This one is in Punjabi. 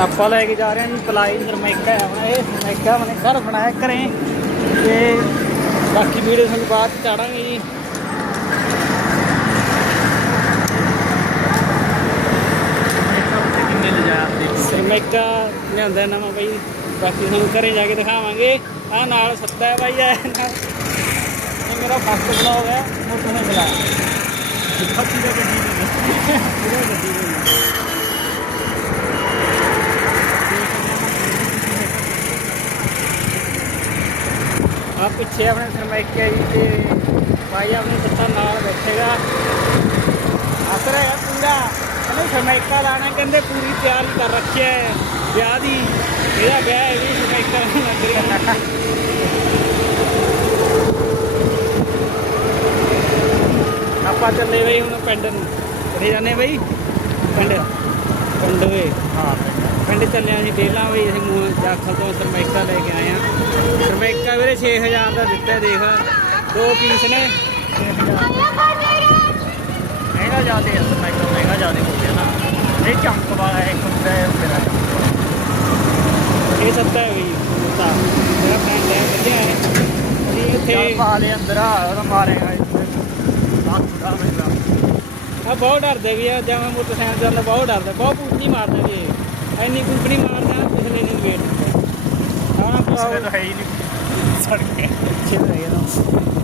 ਆਪਾਂ ਲੈ ਕੇ ਜਾ ਰਹੇ ਹਾਂ ਜੀ, ਪਲਾਈ ਸਰਮੈਕਾ ਹੈ ਆਪਣਾ ਇਹ ਸਰਮੈਕਾ ਮਨੇ ਘਰ ਬਣਾਇਆ ਕਰੇ ਤੇ ਬਾਕੀ ਵੀਡੀਓ ਤੁਹਾਨੂੰ ਬਾਅਦ ਚ ਚਾੜਾਂਗੇ ਜੀ। ਕਿੰਨੇ ਲਿਜਾਇਆ ਸਰਮੈਕਾ ਲਿਆਂਦਾ ਨਵਾਂ ਬਾਈ, ਬਾਕੀ ਤੁਹਾਨੂੰ ਘਰੇ ਜਾ ਕੇ ਦਿਖਾਵਾਂਗੇ। ਆ ਨਾਲ ਸੱਤਾ ਹੈ ਬਾਈ ਇਹ ਇਹ ਮੇਰਾ ਫਸਟ ਬਲੌਗ ਹੈ ਉਹ ਤੁਹਾਨੂੰ ਬੁਲਾਇਆ ਫੱਟੀ ਦਾ ਗੱਡੀ ਨਹੀਂ ਗੱਡੀ ਦੇ ਆ ਪਿੱਛੇ ਆਪਣੇ ਸਰਮੈਕਿਆ ਜੀ ਤੇ ਭਾਈ ਆਪਣੇ ਬੱਤਾ ਨਾਲ ਬੈਠੇਗਾ। ਆਸਰ ਹੈ ਪੂਰਾ। ਕਹਿੰਦੇ ਸਰਮੈਕਾ ਲਾਣਾ ਕਹਿੰਦੇ ਪੂਰੀ ਤਿਆਰੀ ਕਰ ਰੱਖਿਆ ਹੈ ਵਿਆਹ ਦੀ। ਇਹਦਾ ਵਿਆਹ ਹੈ ਵੀ ਸਰਮੈਕਾ ਨੂੰ ਲੱਗ ਰਿਹਾ ਆਪਾਂ ਚੱਲੇ ਬਈ ਹੁਣ ਪਿੰਡ ਨੂੰ। ਕਿੱਥੇ ਜਾਂਦੇ ਬਈ? ਪਿੰਡ। ਪਿੰਡ ਵੇ। ਹਾਂ ਪਿੰਡ। ਚੱਲੇ ਆਂ ਅਸੀਂ ਡੇਲਾ ਬਈ ਅਸੀਂ ਮੂੰਹ ਜਾਖਲ ਤੋਂ ਸਰਮੈਕਾ ਲੈ ਕੇ ਆਏ ਆ ਵੀਰੇ 6000 ਦਾ ਦਿੱਤਾ ਦੇਖ। ਦੋ ਪੀਸ ਨੇ। ਮਹਿੰਗਾ ਜ਼ਿਆਦੇ ਹੈ ਸਾਈਕਲ ਮਹਿੰਗਾ ਜ਼ਿਆਦੇ ਹੋ ਗਿਆ ਨਾ। ਇਹ ਚਮਕ ਵਾਲਾ ਹੈ, ਇੱਕ ਹੁੰਦਾ ਹੈ ਮੇਰਾ ਇਹ ਸੱਤਾ ਹੈ ਬਈ ਸੱਤਾ। ਮੇਰਾ ਫਰੈਂਡ ਹੈ ਵਧੀਆ ਹੈ। ਅਸੀਂ ਇੱਥੇ ਪਾ ਲੈ ਅੰਦਰ ਆ ਉਹਦਾ ਮਾਰੇਗਾ ਆ ਬਹੁਤ ਡਰਦੇ ਵੀ ਆ ਜਿਵੇਂ ਮੋਟਰਸਾਈਕਲ ਚੱਲਦਾ ਬਹੁਤ ਡਰਦੇ। ਬਹੁਤ ਪੂੰਛੀ ਮਾਰਦੇ ਵੀ ਇਹ। ਇੰਨੀ ਕੁੰਕਣੀ ਮਾਰਦਾ ਪਿਛਲੇ ਨਹੀਂ ਵੇਟ ਆਉਣਾ ਇਸਨੇ ਤਾਂ ਹੈ ਹੀ ਨਹੀਂ। ਸੜਕ ਪਿੱਛੇ ਰਹਿ ਗਿਆ